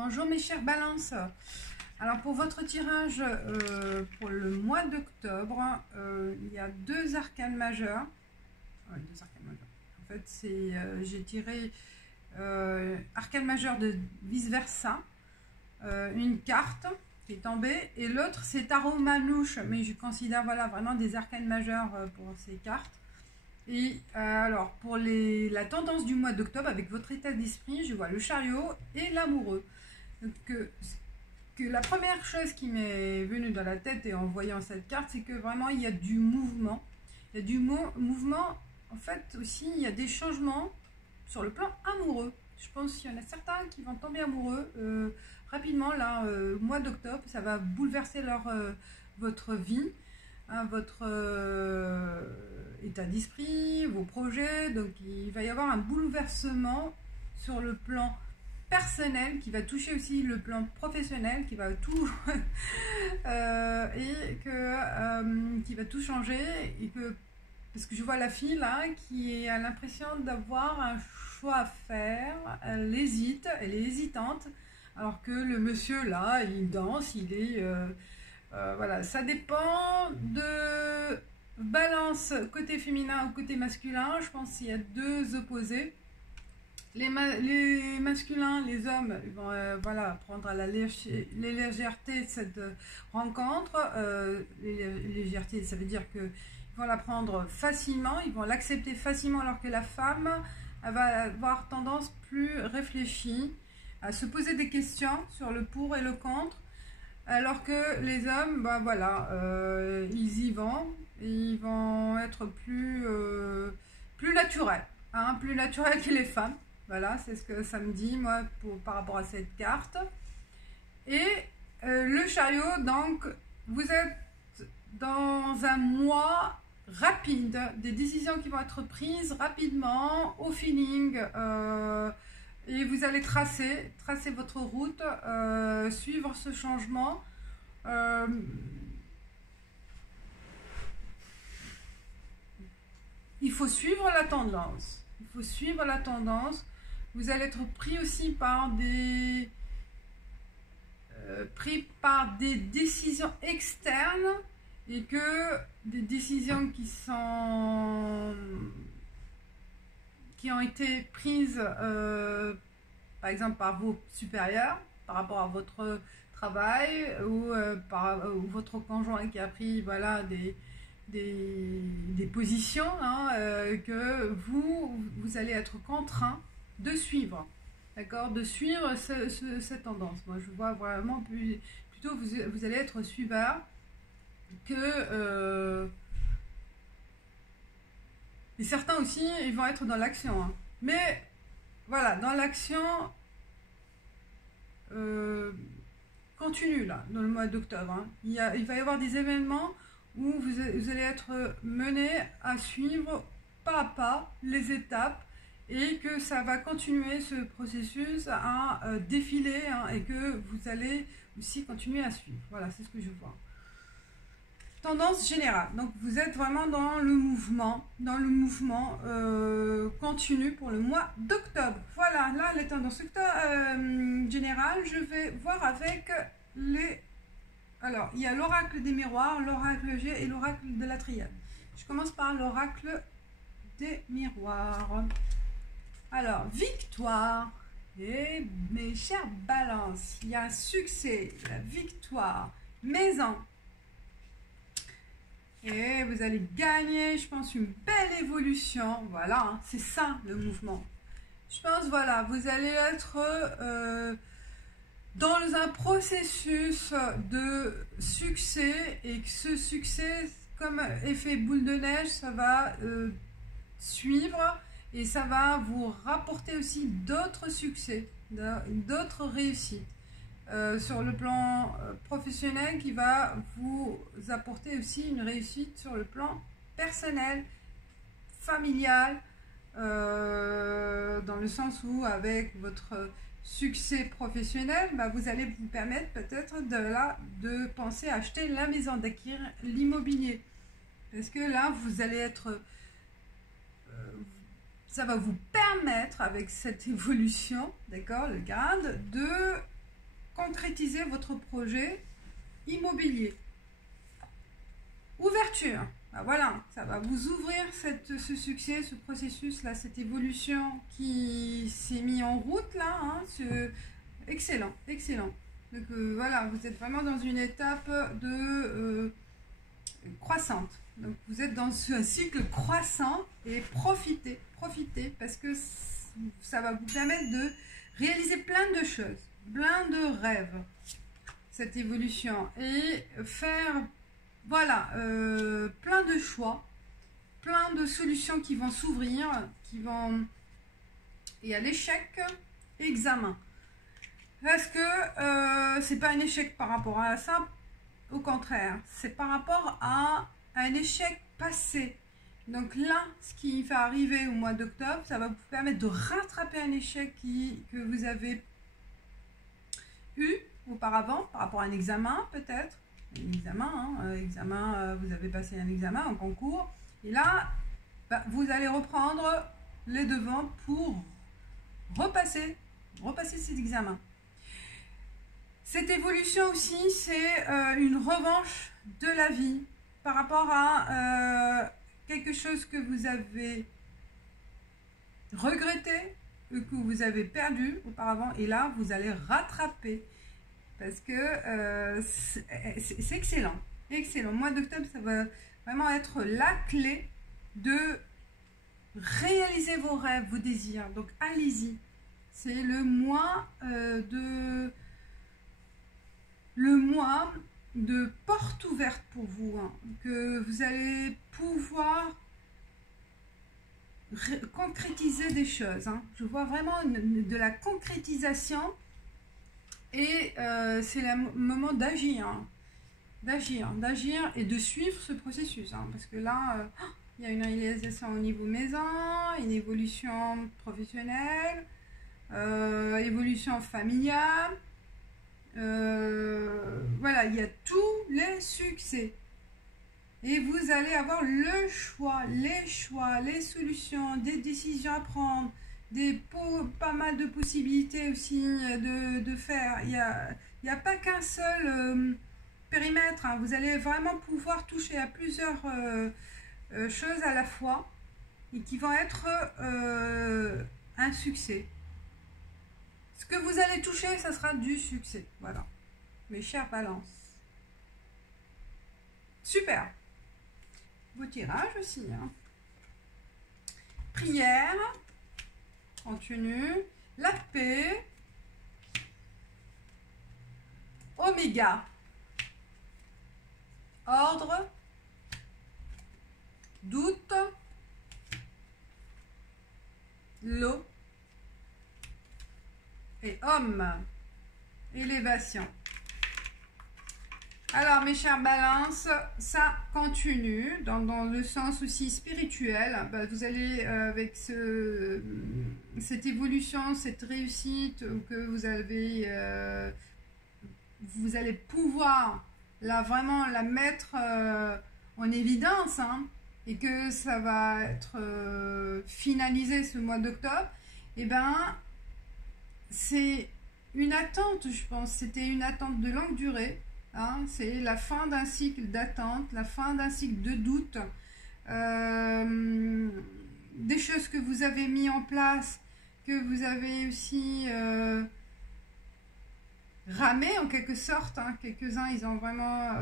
Bonjour mes chers balances. Alors pour votre tirage pour le mois d'octobre, il y a deux arcanes majeurs. Deux arcanes majeurs. En fait, j'ai tiré arcane majeur de vice versa, une carte qui est tombée, et l'autre c'est tarot manouche, mais je considère voilà vraiment des arcanes majeurs pour ces cartes. Et alors pour la tendance du mois d'octobre avec votre état d'esprit, je vois le chariot et l'amoureux. Donc que la première chose qui m'est venue dans la tête et en voyant cette carte, c'est que vraiment il y a du mouvement. Il y a du mouvement, en fait aussi il y a des changements sur le plan amoureux. Je pense qu'il y en a certains qui vont tomber amoureux rapidement là, mois d'octobre. Ça va bouleverser votre vie, hein, votre état d'esprit, vos projets. Donc il va y avoir un bouleversement sur le plan personnel qui va toucher aussi le plan professionnel, qui va tout qui va tout changer, et que parce que je vois la fille là qui a l'impression d'avoir un choix à faire, elle hésite, elle est hésitante, alors que le monsieur là il danse, il est voilà, ça dépend de balance côté féminin ou côté masculin. Je pense qu'il y a deux opposés. Les masculins, les hommes vont voilà, prendre à la légèreté cette rencontre. Légèreté, ça veut dire qu'ils vont la prendre facilement, ils vont l'accepter facilement, alors que la femme elle va avoir tendance plus réfléchie, à se poser des questions sur le pour et le contre, alors que les hommes, ben voilà, ils y vont, et ils vont être plus naturels, hein, plus naturels que les femmes. Voilà, c'est ce que ça me dit, moi, par rapport à cette carte. Et le chariot, donc, vous êtes dans un mois rapide, des décisions qui vont être prises rapidement, au feeling, et vous allez tracer votre route, suivre ce changement. Il faut suivre la tendance. Il faut suivre la tendance. Vous allez être pris aussi par des décisions externes, et que des décisions qui ont été prises par exemple par vos supérieurs par rapport à votre travail, ou ou votre conjoint qui a pris voilà des positions, hein, que vous allez être contraint de suivre, d'accord, de suivre cette tendance. Moi je vois vraiment plutôt vous allez être suiveur que et certains aussi ils vont être dans l'action, hein. Mais voilà, dans l'action continue là dans le mois d'octobre, hein. Il va y avoir des événements où vous allez être mené à suivre pas à pas les étapes, et que ça va continuer ce processus à défiler, hein, et que vous allez aussi continuer à suivre. Voilà, c'est ce que je vois. Tendance générale. Donc vous êtes vraiment dans le mouvement continu pour le mois d'octobre. Voilà, là les tendances générales. Je vais voir avec les... Alors, il y a l'oracle des miroirs, l'oracle G et l'oracle de la triade. Je commence par l'oracle des miroirs. Alors, victoire. Et mes chers balances, il y a un succès, la victoire, maison. Et vous allez gagner, je pense, une belle évolution. Voilà, hein, c'est ça le mouvement. Je pense, voilà, vous allez être dans un processus de succès, et que ce succès, comme effet boule de neige, ça va suivre, et ça va vous rapporter aussi d'autres succès, d'autres réussites sur le plan professionnel, qui va vous apporter aussi une réussite sur le plan personnel, familial, dans le sens où avec votre succès professionnel, bah, vous allez vous permettre peut-être de penser à acheter la maison, d'acquérir l'immobilier, parce que là vous allez être ça va vous permettre, avec cette évolution, d'accord, le grade, concrétiser votre projet immobilier. Ouverture. Ben voilà, ça va vous ouvrir ce succès, ce processus-là, cette évolution qui s'est mise en route là. Hein, excellent, excellent. Donc voilà, vous êtes vraiment dans une étape de croissante. Donc vous êtes dans un cycle croissant et profitez parce que ça va vous permettre de réaliser plein de choses, plein de rêves, cette évolution, et faire, voilà, plein de choix, plein de solutions qui vont s'ouvrir, et à l'échec, examen. Parce que c'est pas un échec par rapport à ça, au contraire, c'est par rapport à un échec passé. Donc là, ce qui va arriver au mois d'octobre, ça va vous permettre de rattraper un échec que vous avez eu auparavant, par rapport à un examen peut-être. Un examen, vous avez passé un examen, un concours. Et là, bah, vous allez reprendre les devants pour repasser cet examen. Cette évolution aussi, c'est une revanche de la vie par rapport à quelque chose que vous avez regretté, que vous avez perdu auparavant, et là, vous allez rattraper. Parce que c'est excellent. Excellent. Le mois d'octobre, ça va vraiment être la clé de réaliser vos rêves, vos désirs. Donc, allez-y. C'est le mois de porte ouverte pour vous, hein, que vous allez pouvoir concrétiser des choses. Hein. Je vois vraiment de la concrétisation, et c'est le moment d'agir, hein, d'agir et de suivre ce processus, hein, parce que là, il y a une réalisation au niveau maison, une évolution professionnelle, évolution familiale. Voilà, il y a tous les succès, et vous allez avoir les choix, les solutions, des décisions à prendre, pas mal de possibilités aussi de faire. Il n'y a pas qu'un seul périmètre, hein. Vous allez vraiment pouvoir toucher à plusieurs choses à la fois, et qui vont être un succès. Ce que vous allez toucher, ça sera du succès. Voilà, mes chères balances. Super. Beau tirage aussi. Hein. Prière. Continue. La paix. Oméga. Ordre. Doute. L'eau. Et homme, élévation. Alors mes chères balances, ça continue dans le sens aussi spirituel. Bah, vous allez avec cette évolution, cette réussite que vous allez pouvoir là vraiment la mettre en évidence, hein, et que ça va être finalisé ce mois d'octobre. Et ben c'est une attente, je pense. C'était une attente de longue durée. Hein, c'est la fin d'un cycle d'attente, la fin d'un cycle de doute. Des choses que vous avez mis en place, que vous avez aussi ramé en quelque sorte. Hein. Quelques-uns, ils ont vraiment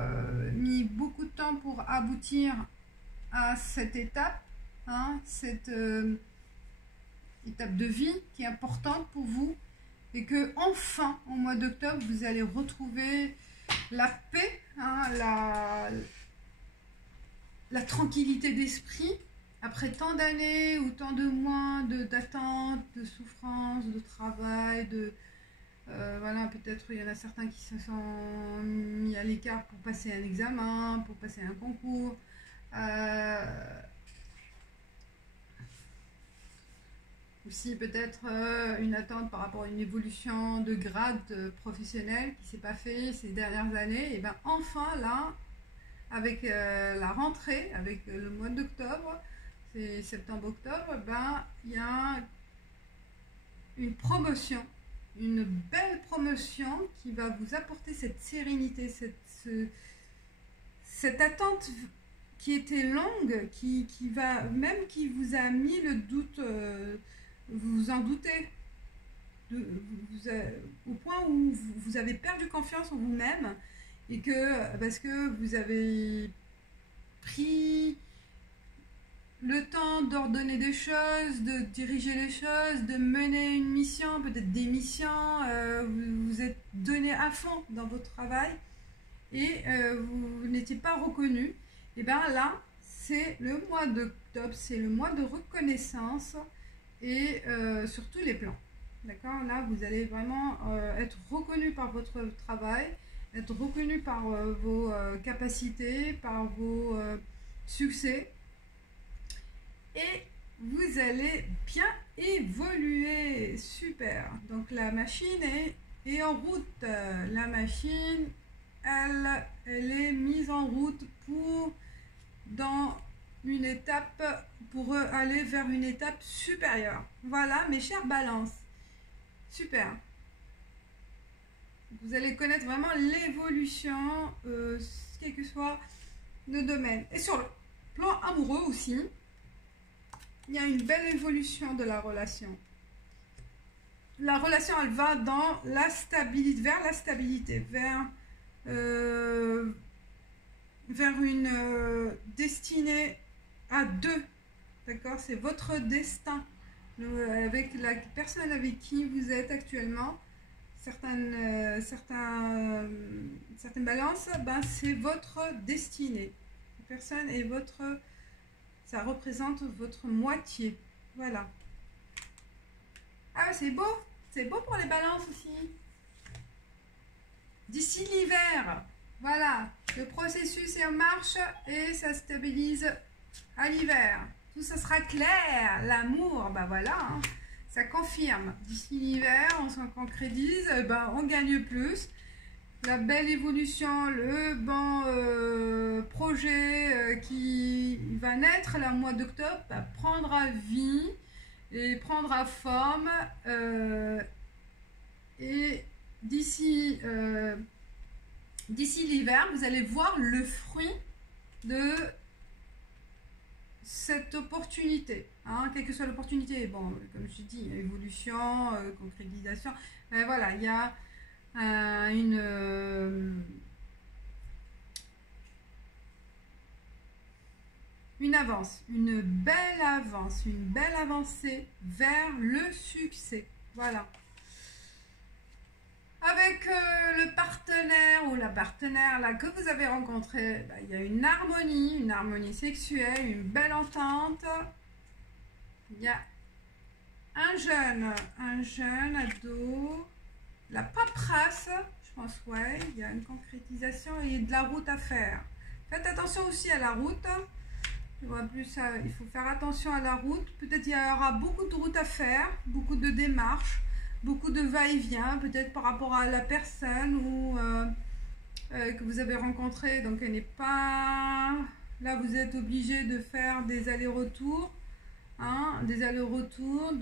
mis beaucoup de temps pour aboutir à cette étape. Hein, cette étape de vie qui est importante pour vous. Et que enfin, au mois d'octobre, vous allez retrouver la paix, hein, la tranquillité d'esprit, après tant d'années ou tant de mois d'attente, de souffrance, de travail, voilà, peut-être il y en a certains qui se sont mis à l'écart pour passer un examen, pour passer un concours. Aussi peut-être une attente par rapport à une évolution de grade professionnel qui ne s'est pas fait ces dernières années. Et bien enfin là, avec la rentrée, avec le mois d'octobre, c'est septembre-octobre, ben il y a une promotion une belle promotion qui va vous apporter cette sérénité, cette attente qui était longue, qui va, même qui vous a mis le doute, vous vous en doutez, au point où vous avez perdu confiance en vous-même, et que, parce que vous avez pris le temps d'ordonner des choses, de diriger les choses, de mener une mission, peut-être des missions, vous vous êtes donné à fond dans votre travail et vous n'étiez pas reconnu. Et bien là, c'est le mois d'octobre, c'est le mois de reconnaissance et sur tous les plans. D'accord? Là, vous allez vraiment être reconnu par votre travail, être reconnu par vos capacités, par vos succès. Et vous allez bien évoluer. Super. Donc la machine est en route. La machine, elle est mise en route pour aller vers une étape supérieure. Voilà, mes chers balances. Super. Vous allez connaître vraiment l'évolution, quel que soit le domaine. Et sur le plan amoureux aussi, il y a une belle évolution de la relation. La relation, elle va dans la stabilité, vers la stabilité, vers une destinée à deux. D'accord? C'est votre destin. Avec la personne avec qui vous êtes actuellement, certaines balances, ben, c'est votre destinée. La personne est ça représente votre moitié. Voilà. Ah, c'est beau pour les balances aussi. D'ici l'hiver, voilà, le processus est en marche et ça stabilise à l'hiver. Tout ça sera clair, l'amour, ben voilà, hein, ça confirme. D'ici l'hiver, on s'en concrétise, ben on gagne plus. La belle évolution, le bon projet qui va naître le mois d'octobre, bah, prendra vie et prendra forme. Et d'ici l'hiver, vous allez voir le fruit de cette opportunité. Hein, quelle que soit l'opportunité, bon, comme je dis, évolution, concrétisation, voilà, il y a une avance, une belle avancée vers le succès. Voilà. Avec le partenaire ou la partenaire là que vous avez rencontré, bah, il y a une harmonie sexuelle, une belle entente. Il y a un jeune ado. La paperasse, je pense, ouais, il y a une concrétisation et de la route à faire. Faites attention aussi à la route. Je vois plus ça, il faut faire attention à la route. Peut-être il y aura beaucoup de routes à faire, beaucoup de démarches, beaucoup de va-et-vient, peut-être par rapport à la personne ou que vous avez rencontrée. Donc elle n'est pas... Là, vous êtes obligé de faire des allers-retours. Hein, des allers-retours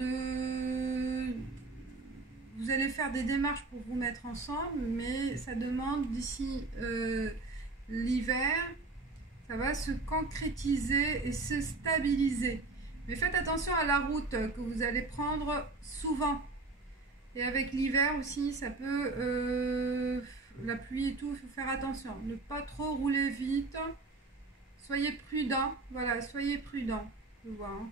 Vous allez faire des démarches pour vous mettre ensemble, mais ça demande d'ici l'hiver, ça va se concrétiser et se stabiliser. Mais faites attention à la route que vous allez prendre souvent. Et avec l'hiver aussi, ça peut... la pluie et tout, il faut faire attention. Ne pas trop rouler vite. Soyez prudent. Voilà, soyez prudent. Je vois, hein.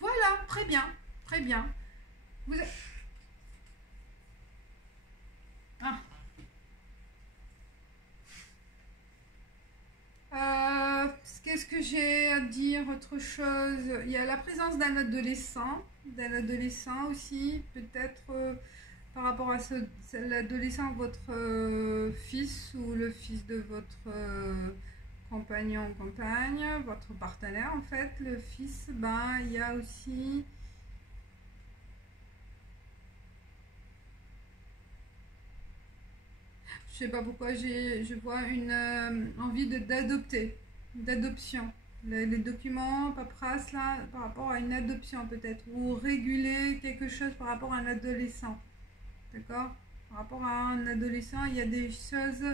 Voilà, très bien, très bien. Vous... Ah. Qu'est-ce que j'ai à dire autre chose? Il y a la présence d'un adolescent aussi, peut-être par rapport à l'adolescent, votre fils ou le fils de votre compagnon ou compagne, votre partenaire en fait, le fils, ben il y a aussi... Je sais pas pourquoi je vois une envie d'adoption. les documents, paperasse, là, par rapport à une adoption peut-être, ou réguler quelque chose par rapport à un adolescent. D'accord? Par rapport à un adolescent, il y a des choses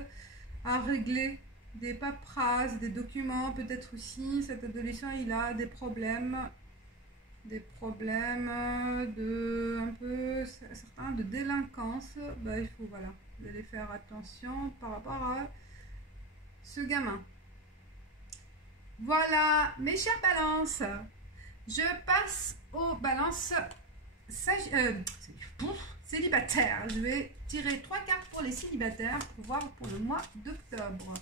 à régler, des paperasses, des documents, peut-être aussi, cet adolescent, il a des problèmes de, un peu, certains de délinquance. Ben, il faut, voilà, vous allez faire attention par rapport à ce gamin. Voilà, mes chères balances, je passe aux balances célibataires. Je vais tirer 3 cartes pour les célibataires pour voir pour le mois d'octobre.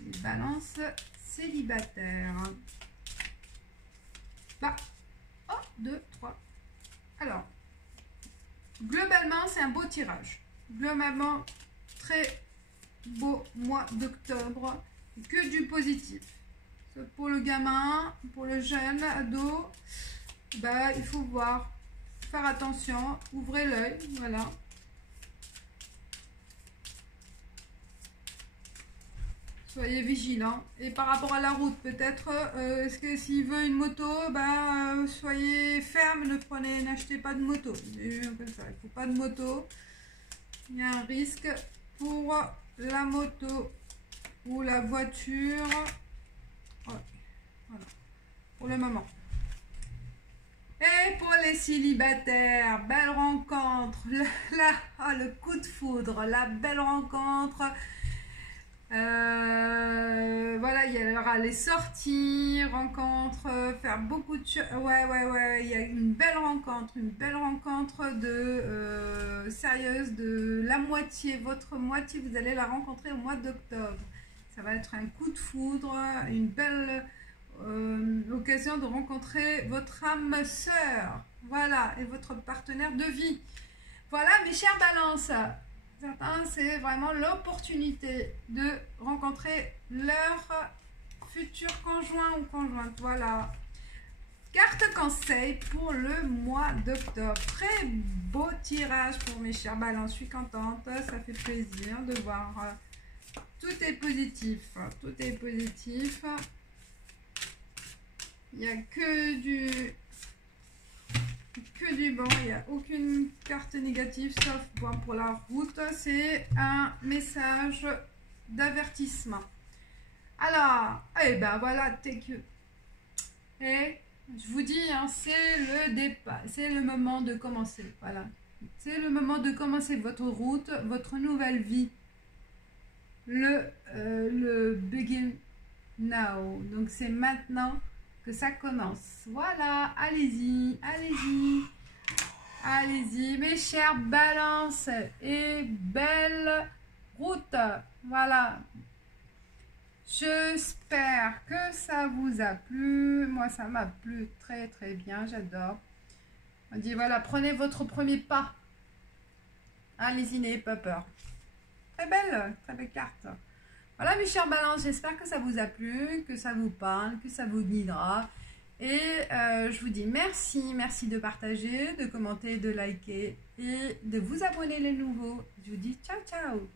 Les balances célibataires. Bah, 1, 2, 3. Alors, globalement, c'est un beau tirage. Globalement, très beau mois d'octobre. Que du positif. Pour le gamin, pour le jeune ado, bah, il faut voir, faire attention, ouvrez l'œil, voilà. Soyez vigilants. Et par rapport à la route, peut-être, est-ce que s'il veut une moto, bah, soyez ferme, n'achetez pas de moto. Il ne faut pas de moto. Il y a un risque pour la moto ou la voiture. Voilà. Pour le moment. Et pour les célibataires, belle rencontre, le coup de foudre, la belle rencontre. Voilà, il y aura les sorties, rencontres, faire beaucoup de choses. Ouais, il y a une belle rencontre de sérieuse, de la moitié, votre moitié, vous allez la rencontrer au mois d'octobre. Ça va être un coup de foudre, une belle occasion de rencontrer votre âme sœur, voilà, et votre partenaire de vie. Voilà, mes chères balances. Certains, c'est vraiment l'opportunité de rencontrer leur futur conjoint ou conjointe. Voilà. Carte conseil pour le mois d'octobre. Très beau tirage pour mes chères balances. Je suis contente. Ça fait plaisir de voir. Tout est positif. Tout est positif. Il n'y a que du bon, il n'y a aucune carte négative sauf bon, pour la route, c'est un message d'avertissement. Alors, et ben voilà, take you. Et je vous dis, hein, c'est le départ, c'est le moment de commencer. Voilà, c'est le moment de commencer votre route, votre nouvelle vie. Le begin now. Donc c'est maintenant que ça commence. Voilà, allez-y, allez-y, allez-y, mes chères balances et belle route. Voilà. J'espère que ça vous a plu. Moi, ça m'a plu très, très bien. J'adore. On dit, voilà, prenez votre premier pas. Allez-y, n'ayez pas peur. Très belle carte. Voilà mes chères balances, j'espère que ça vous a plu, que ça vous parle, que ça vous guidera. Et je vous dis merci de partager, de commenter, de liker et de vous abonner les nouveaux. Je vous dis ciao ciao.